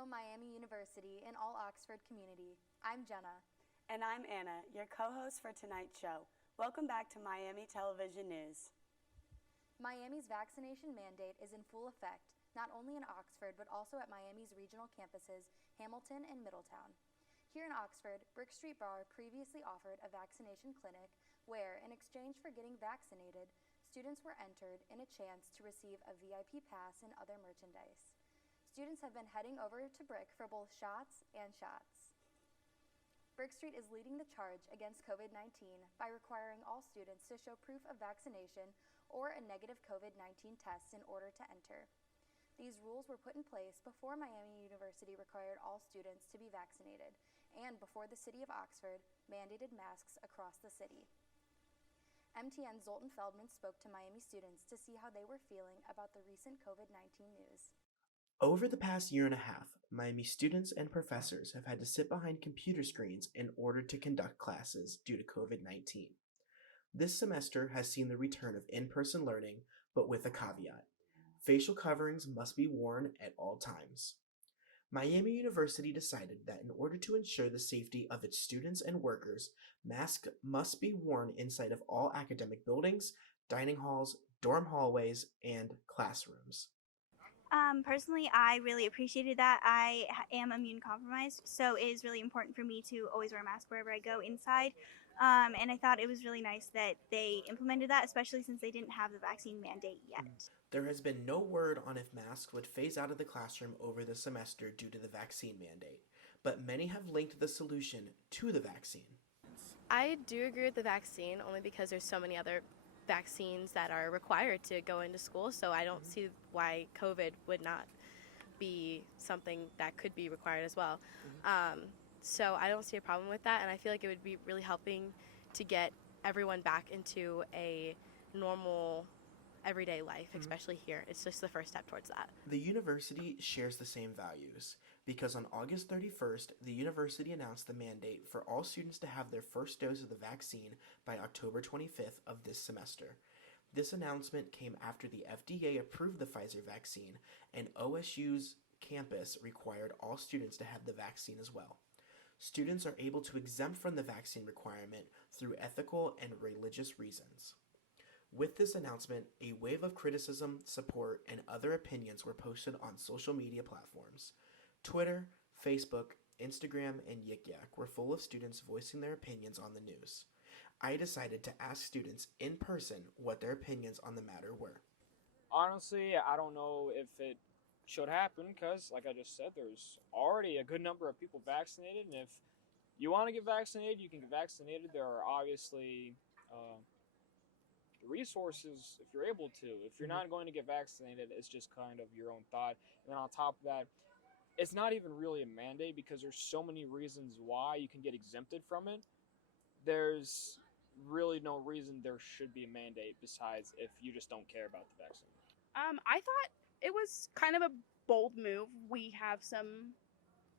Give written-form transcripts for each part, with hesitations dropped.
Hello, Miami University and all Oxford community. I'm Jenna. And I'm Anna, your co-host for tonight's show. Welcome back to Miami Television News. Miami's vaccination mandate is in full effect, not only in Oxford, but also at Miami's regional campuses, Hamilton and Middletown. Here in Oxford, Brick Street Bar previously offered a vaccination clinic where, in exchange for getting vaccinated, students were entered in a chance to receive a VIP pass and other merchandise. Students have been heading over to Brick for both shots and shots. Brick Street is leading the charge against COVID-19 by requiring all students to show proof of vaccination or a negative COVID-19 test in order to enter. These rules were put in place before Miami University required all students to be vaccinated and before the city of Oxford mandated masks across the city. MTN's Zoltan Feldman spoke to Miami students to see how they were feeling about the recent COVID-19 news. Over the past year and a half, Miami students and professors have had to sit behind computer screens in order to conduct classes due to COVID-19. This semester has seen the return of in-person learning, but with a caveat. Facial coverings must be worn at all times. Miami University decided that in order to ensure the safety of its students and workers, masks must be worn inside of all academic buildings, dining halls, dorm hallways, and classrooms. Personally, I really appreciated that. I am immune compromised, so it is really important for me to always wear a mask wherever I go inside. And I thought it was really nice that they implemented that, especially since they didn't have the vaccine mandate yet. There has been no word on if masks would phase out of the classroom over the semester due to the vaccine mandate, but many have linked the solution to the vaccine. I do agree with the vaccine only because there's so many other vaccines that are required to go into school, so I don't see why COVID would not be something that could be required as well. So I don't see a problem with that, and I feel like it would be really helping to get everyone back into a normal everyday life, especially here. It's just the first step towards that. The university shares the same values because on August 31st, the university announced the mandate for all students to have their first dose of the vaccine by October 25th of this semester. This announcement came after the FDA approved the Pfizer vaccine and OSU's campus required all students to have the vaccine as well. Students are able to exempt from the vaccine requirement through ethical and religious reasons. With this announcement, a wave of criticism, support, and other opinions were posted on social media platforms. Twitter, Facebook, Instagram, and Yik Yak were full of students voicing their opinions on the news. I decided to ask students in person what their opinions on the matter were. Honestly, I don't know if it should happen because, like I just said, there's already a good number of people vaccinated, and if you want to get vaccinated, you can get vaccinated. There are obviously resources if you're able to. If you're not going to get vaccinated, it's just kind of your own thought. And then on top of that, it's not even really a mandate because there's so many reasons why you can get exempted from it. There's really no reason there should be a mandate besides if you just don't care about the vaccine. I thought it was kind of a bold move. We have some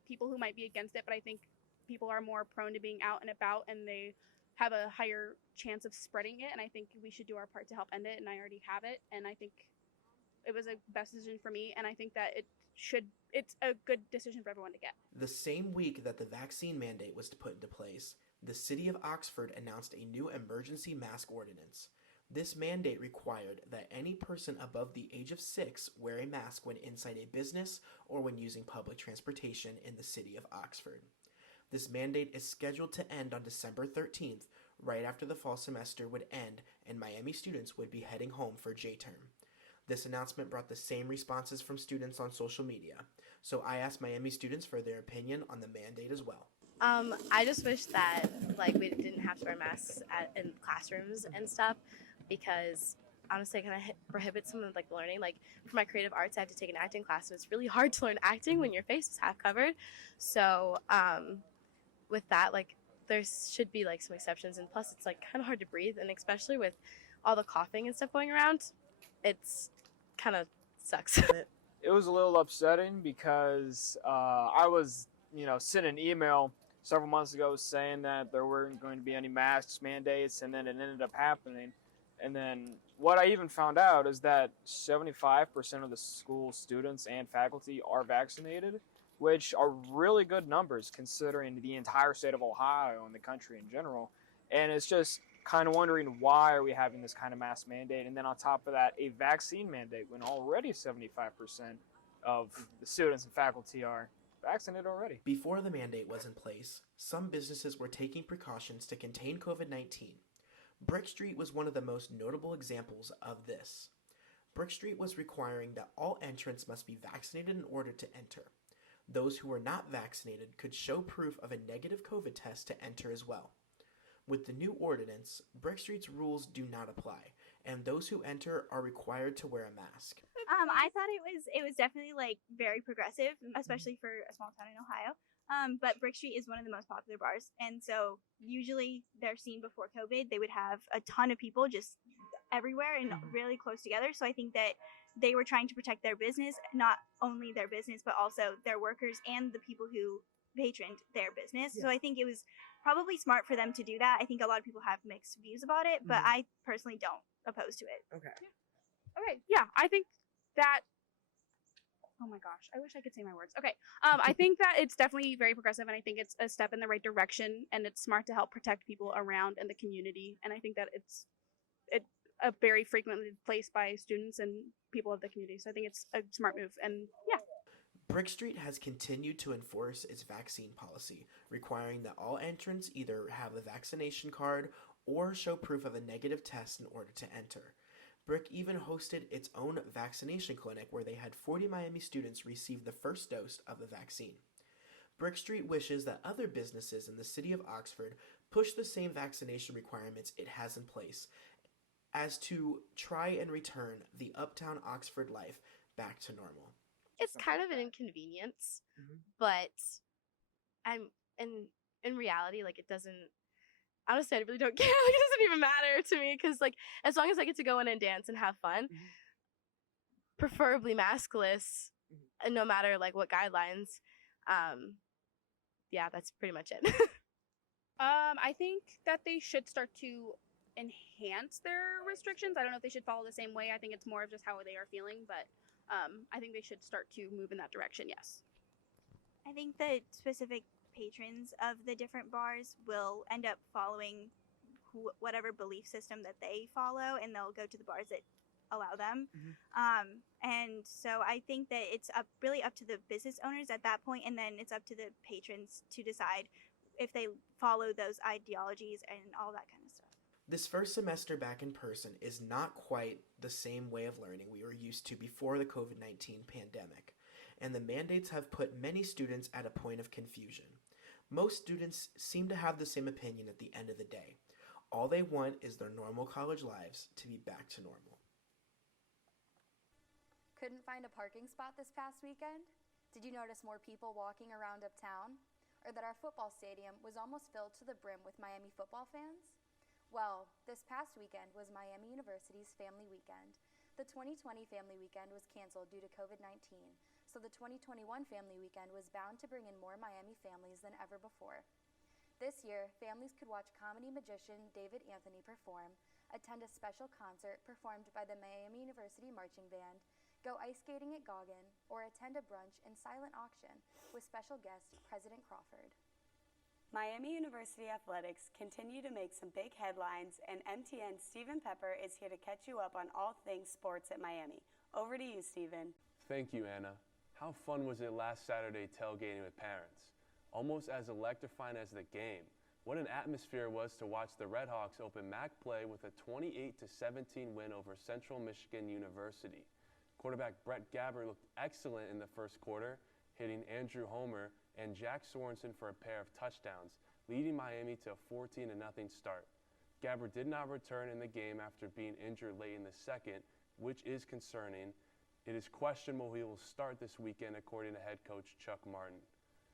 people who might be against it, but I think people are more prone to being out and about, and they have a higher chance of spreading it, and I think we should do our part to help end it, and I already have it, and I think it was a best decision for me, and I think that it's a good decision for everyone to get. The same week that the vaccine mandate was put into place, the city of Oxford announced a new emergency mask ordinance. This mandate required that any person above the age of 6 wear a mask when inside a business or when using public transportation in the city of Oxford. This mandate is scheduled to end on December 13th, right after the fall semester would end and Miami students would be heading home for J-term. This announcement brought the same responses from students on social media, so I asked Miami students for their opinion on the mandate as well. I just wish that we didn't have to wear masks in classrooms and stuff, because honestly it kind of prohibits some of learning. For my creative arts, I have to take an acting class, so it's really hard to learn acting when your face is half covered. So with that, there should be some exceptions, and plus it's kind of hard to breathe, and especially with all the coughing and stuff going around, it's kind of sucks. It was a little upsetting because I was, sent an email several months ago saying that there weren't going to be any masks mandates, and then it ended up happening. And then what I even found out is that 75% of the school students and faculty are vaccinated, which are really good numbers considering the entire state of Ohio and the country in general. And it's just kind of wondering, why are we having this kind of mass mandate? And then on top of that, a vaccine mandate when already 75% of the students and faculty are vaccinated already. Before the mandate was in place, some businesses were taking precautions to contain COVID-19. Brick Street was one of the most notable examples of this. Brick Street was requiring that all entrants must be vaccinated in order to enter. Those who were not vaccinated could show proof of a negative COVID test to enter as well. With the new ordinance, Brick Street's rules do not apply, and those who enter are required to wear a mask. I thought it was definitely like very progressive, especially for a small town in Ohio. But Brick Street is one of the most popular bars, and so usually they're seen before COVID. They would have a ton of people just everywhere and really close together. So I think that they were trying to protect their business, not only their business, but also their workers and the people who patroned their business. Yeah. So I think it was probably smart for them to do that. I think a lot of people have mixed views about it, but I personally don't oppose to it. Okay. Yeah. Okay. Yeah, I think that. Oh my gosh, I wish I could say my words. Okay. I think that it's definitely very progressive, and I think it's a step in the right direction, and it's smart to help protect people around in the community. And I think that it's a very frequently placed by students and people of the community. So I think it's a smart move, and yeah. Brick Street has continued to enforce its vaccine policy, requiring that all entrants either have a vaccination card or show proof of a negative test in order to enter. Brick even hosted its own vaccination clinic where they had 40 Miami students receive the first dose of the vaccine. Brick Street wishes that other businesses in the city of Oxford push the same vaccination requirements it has in place, as to try and return the uptown Oxford life back to normal. It's kind of an inconvenience, but I'm in reality, like, it doesn't. Honestly, I really don't care. Like, it doesn't even matter to me, because like, as long as I get to go in and dance and have fun, preferably maskless, and no matter like what guidelines. Yeah, that's pretty much it. I think that they should start to enhance their restrictions. I don't know if they should follow the same way. I think it's more of just how they are feeling, but I think they should start to move in that direction. Yes. I think the specific patrons of the different bars will end up following whatever belief system that they follow, and they'll go to the bars that allow them. And so I think that it's really up to the business owners at that point, and then it's up to the patrons to decide if they follow those ideologies and all that kind of stuff. This first semester back in person is not quite the same way of learning we were used to before the COVID-19 pandemic, and the mandates have put many students at a point of confusion. Most students seem to have the same opinion at the end of the day. All they want is their normal college lives to be back to normal. Couldn't find a parking spot this past weekend? Did you notice more people walking around uptown? Or that our football stadium was almost filled to the brim with Miami football fans? Well, this past weekend was Miami University's Family Weekend. The 2020 Family Weekend was canceled due to COVID-19, so the 2021 Family Weekend was bound to bring in more Miami families than ever before. This year, families could watch comedy magician David Anthony perform, attend a special concert performed by the Miami University Marching Band, go ice skating at Goggin, or attend a brunch and silent auction with special guest President Crawford. Miami University athletics continue to make some big headlines, and MTN's Stephen Pepper is here to catch you up on all things sports at Miami. Over to you, Stephen. Thank you, Anna. How fun was it last Saturday tailgating with parents? Almost as electrifying as the game. What an atmosphere it was to watch the Redhawks open MAC play with a 28-17 win over Central Michigan University. Quarterback Brett Gabbert looked excellent in the first quarter, hitting Andrew Homer and Jack Sorensen for a pair of touchdowns, leading Miami to a 14-0 start. Gabbert did not return in the game after being injured late in the second, which is concerning. It is questionable he will start this weekend, according to head coach Chuck Martin.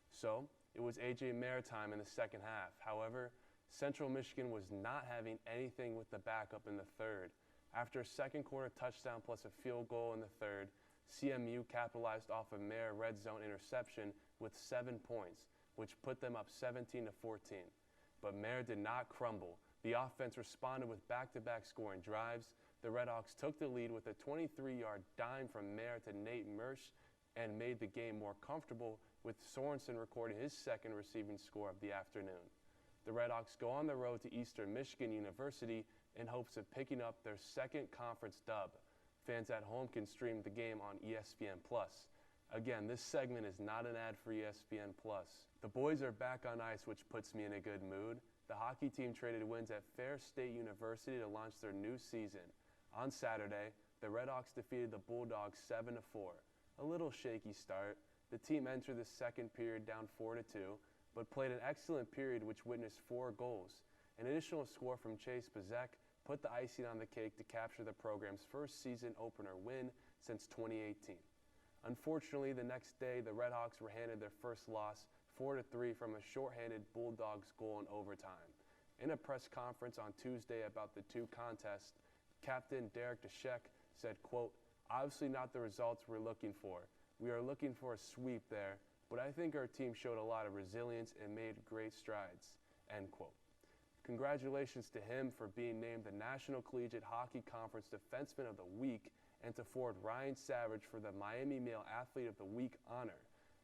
So, it was A.J. Mayer time in the second half. However, Central Michigan was not having anything with the backup in the third. After a second quarter touchdown plus a field goal in the third, CMU capitalized off a Mayer red zone interception with 7 points, which put them up 17-14. But Mayer did not crumble. The offense responded with back-to-back scoring drives. The Redhawks took the lead with a 23-yard dime from Mayer to Nate Mersch and made the game more comfortable with Sorensen recording his second receiving score of the afternoon. The Redhawks go on the road to Eastern Michigan University in hopes of picking up their second conference dub. Fans at home can stream the game on ESPN+. Again, this segment is not an ad for ESPN+. The boys are back on ice, which puts me in a good mood. The hockey team traded wins at Fair State University to launch their new season. On Saturday, the Redhawks defeated the Bulldogs 7-4. A little shaky start. The team entered the second period down 4-2, but played an excellent period which witnessed 4 goals. An additional score from Chase Bezek put the icing on the cake to capture the program's first season opener win since 2018. Unfortunately, the next day, the Redhawks were handed their first loss 4-3 from a shorthanded Bulldogs goal in overtime. In a press conference on Tuesday about the two contests, Captain Derek Deshek said, quote, "Obviously not the results we're looking for. We are looking for a sweep there, but I think our team showed a lot of resilience and made great strides," end quote. Congratulations to him for being named the National Collegiate Hockey Conference Defenseman of the Week and to forward Ryan Savage for the Miami Male Athlete of the Week honor.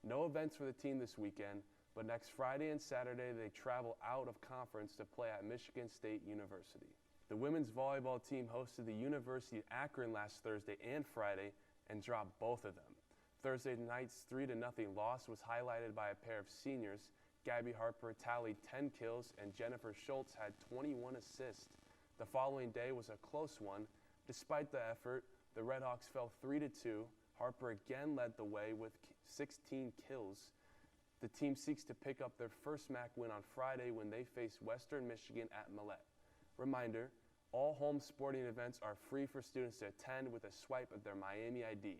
No events for the team this weekend, but next Friday and Saturday they travel out of conference to play at Michigan State University. The women's volleyball team hosted the University of Akron last Thursday and Friday and dropped both of them. Thursday night's 3-0 loss was highlighted by a pair of seniors. Gabby Harper tallied 10 kills and Jennifer Schultz had 21 assists. The following day was a close one. Despite the effort, the Redhawks fell 3-2. Harper again led the way with 16 kills. The team seeks to pick up their first MAC win on Friday when they face Western Michigan at Millette. Reminder, all home sporting events are free for students to attend with a swipe of their Miami ID.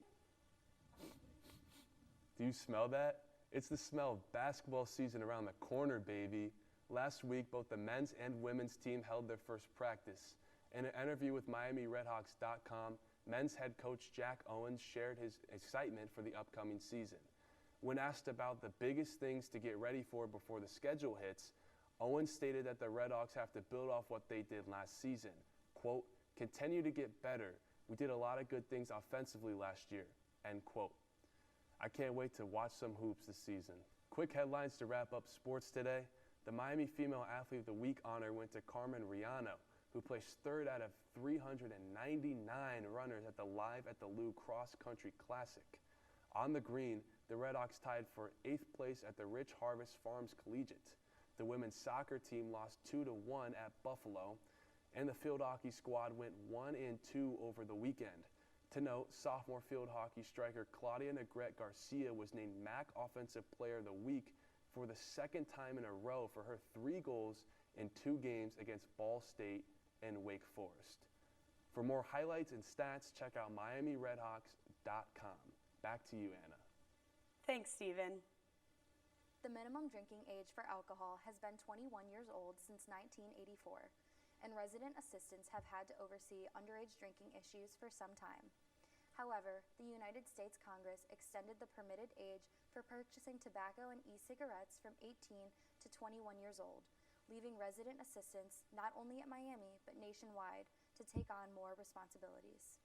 Do you smell that? It's the smell of basketball season around the corner, baby. Last week, both the men's and women's team held their first practice. In an interview with MiamiRedhawks.com, men's head coach Jack Owens shared his excitement for the upcoming season. When asked about the biggest things to get ready for before the schedule hits, Owens stated that the Redhawks have to build off what they did last season. Quote, "Continue to get better. We did a lot of good things offensively last year," end quote. I can't wait to watch some hoops this season. Quick headlines to wrap up sports today. The Miami Female Athlete of the Week honor went to Carmen Riano, who placed third out of 399 runners at the Live at the Lou Cross Country Classic. On the green, the Redhawks tied for 8th place at the Rich Harvest Farms Collegiate. The women's soccer team lost 2-1 at Buffalo, and the field hockey squad went 1-2 over the weekend. To note, sophomore field hockey striker Claudia Negrete Garcia was named MAC Offensive Player of the Week for the second time in a row for her 3 goals in 2 games against Ball State and Wake Forest. For more highlights and stats, check out MiamiRedhawks.com. Back to you, Anna. Thanks, Stephen. The minimum drinking age for alcohol has been 21 years old since 1984, and resident assistants have had to oversee underage drinking issues for some time. However, the United States Congress extended the permitted age for purchasing tobacco and e-cigarettes from 18 to 21 years old, leaving resident assistants, not only at Miami, but nationwide, to take on more responsibilities.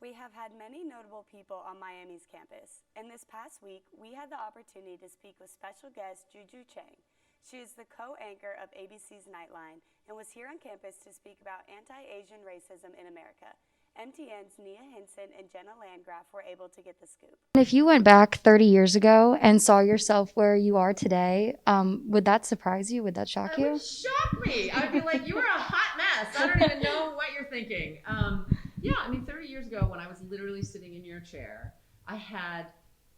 We have had many notable people on Miami's campus, and this past week, we had the opportunity to speak with special guest Juju Chang. She is the co-anchor of ABC's Nightline and was here on campus to speak about anti-Asian racism in America. MTN's Nia Hinson and Jenna Landgraf were able to get the scoop. If you went back 30 years ago and saw yourself where you are today, would that surprise you? Would that shock you? It would shock me. I'd be like, you are a hot mess. I don't even know what you're thinking. Yeah, I mean, 30 years ago when I was literally sitting in your chair, I had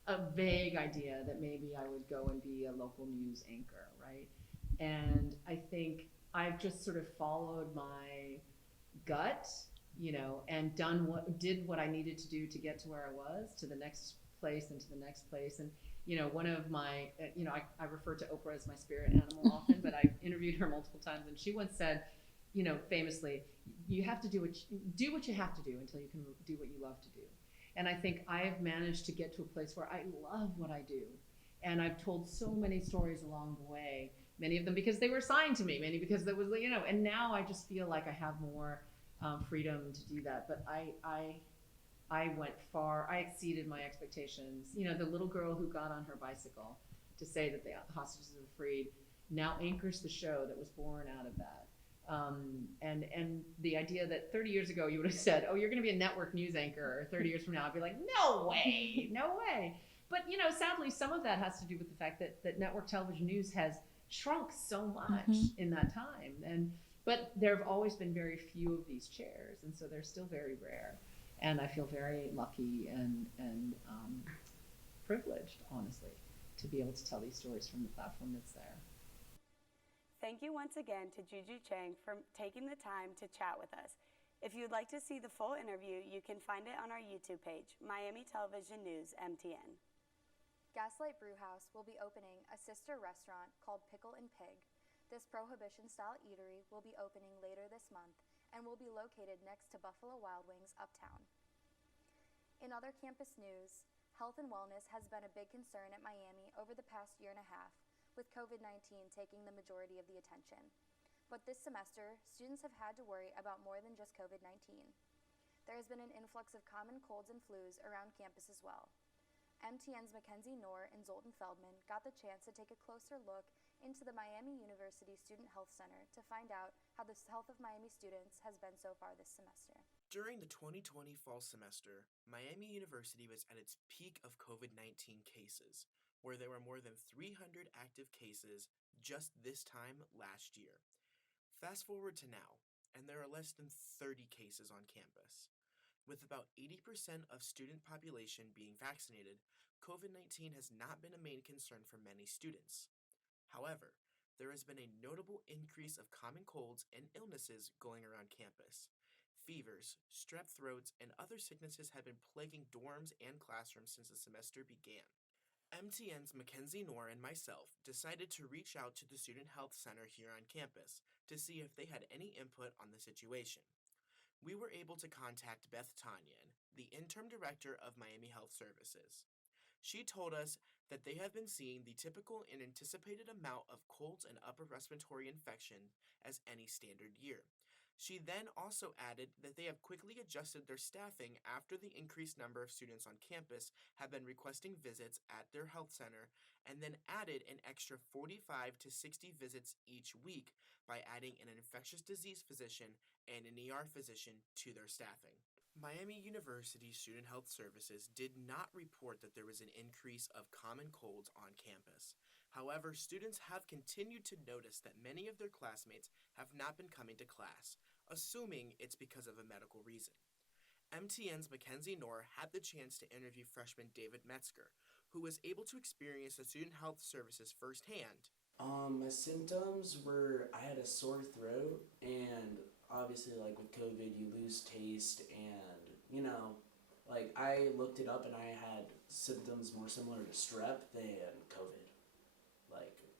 a vague idea that maybe I would go and be a local news anchor, right? And I think I've just sort of followed my gut, you know, and did what I needed to do to get to where I was, to the next place and to the next place. And, you know, one of my, I refer to Oprah as my spirit animal often, but I've interviewed her multiple times, and she once said, you know, famously, you have to do what you have to do until you can do what you love to do. And I think I've managed to get to a place where I love what I do. And I've told so many stories along the way, many of them because they were assigned to me, many because there was, you know, and now I just feel like I have more freedom to do that. But I went far, I exceeded my expectations. You know, the little girl who got on her bicycle to say that the hostages are freed now anchors the show that was born out of that. And the idea that 30 years ago you would have said, oh, you're going to be a network news anchor, or 30 years from now I'd be like, no way, no way. But sadly, some of that has to do with the fact that network television news has shrunk so much in that time. But there have always been very few of these chairs, and so they're still very rare. And I feel very lucky and privileged, honestly, to be able to tell these stories from the platform that's there. Thank you once again to Juju Chang for taking the time to chat with us. If you would like to see the full interview, you can find it on our YouTube page, Miami Television News, MTN. Gaslight Brewhouse will be opening a sister restaurant called Pickle and Pig. This prohibition-style eatery will be opening later this month and will be located next to Buffalo Wild Wings uptown. In other campus news, health and wellness has been a big concern at Miami over the past year and a half, with COVID-19 taking the majority of the attention. But this semester, students have had to worry about more than just COVID-19. There has been an influx of common colds and flus around campus as well. MTN's Mackenzie Knorr and Zoltan Feldman got the chance to take a closer look into the Miami University Student Health Center to find out how the health of Miami students has been so far this semester. During the 2020 fall semester, Miami University was at its peak of COVID-19 cases, where there were more than 300 active cases just this time last year. Fast forward to now, and there are less than 30 cases on campus. With about 80% of student population being vaccinated, COVID-19 has not been a main concern for many students. However, there has been a notable increase of common colds and illnesses going around campus. Fevers, strep throats, and other sicknesses have been plaguing dorms and classrooms since the semester began. MTN's Mackenzie Knorr and myself decided to reach out to the Student Health Center here on campus to see if they had any input on the situation. We were able to contact Beth Tanyan, the interim director of Miami Health Services. She told us that they have been seeing the typical and anticipated amount of colds and upper respiratory infection as any standard year. She then also added that they have quickly adjusted their staffing after the increased number of students on campus have been requesting visits at their health center, and then added an extra 45 to 60 visits each week by adding an infectious disease physician and an ER physician to their staffing. Miami University Student Health Services did not report that there was an increase of common colds on campus. However, students have continued to notice that many of their classmates have not been coming to class, assuming it's because of a medical reason. MTN's Mackenzie Knorr had the chance to interview freshman David Metzger, who was able to experience the Student Health Services firsthand. My symptoms were I had a sore throat, and obviously, like with COVID, you lose taste, and I looked it up, and I had symptoms more similar to strep than COVID.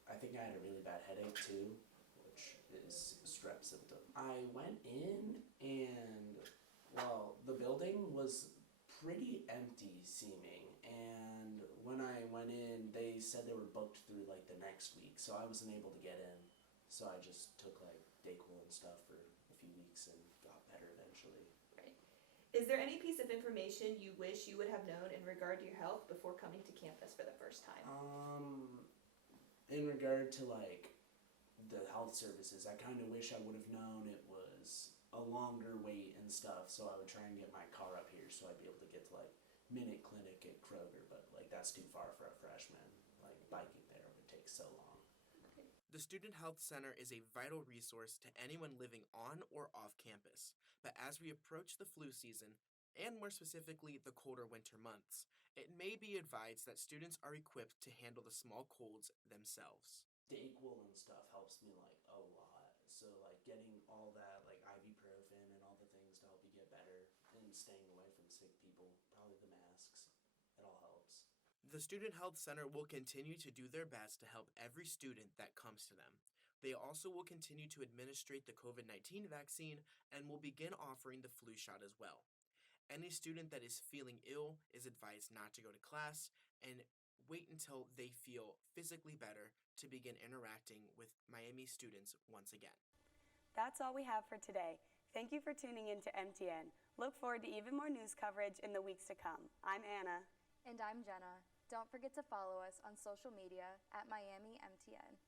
I think I had a really bad headache too, which is a strep symptom. I went in, and the building was pretty empty seeming, and when I went in, they said they were booked through the next week, so I wasn't able to get in. So I just took Dayquil and stuff for a few weeks and got better eventually. Right. Is there any piece of information you wish you would have known in regard to your health before coming to campus for the first time? In regard to the health services, I kind of wish I would have known it was a longer wait and stuff, so I would try and get my car up here so I'd be able to get to Minute Clinic at Kroger, but that's too far for a freshman. Biking there would take so long. The Student Health Center is a vital resource to anyone living on or off campus, but as we approach the flu season, and more specifically the colder winter months, it may be advised that students are equipped to handle the small colds themselves. Dayquil and stuff helps me a lot, so getting all that ibuprofen and all the things to help you get better, and staying away from sick people, probably the masks, it all helps. The Student Health Center will continue to do their best to help every student that comes to them. They also will continue to administrate the COVID-19 vaccine and will begin offering the flu shot as well. Any student that is feeling ill is advised not to go to class and wait until they feel physically better to begin interacting with Miami students once again. That's all we have for today. Thank you for tuning in to MTN. Look forward to even more news coverage in the weeks to come. I'm Anna. And I'm Jenna. Don't forget to follow us on social media at Miami MTN.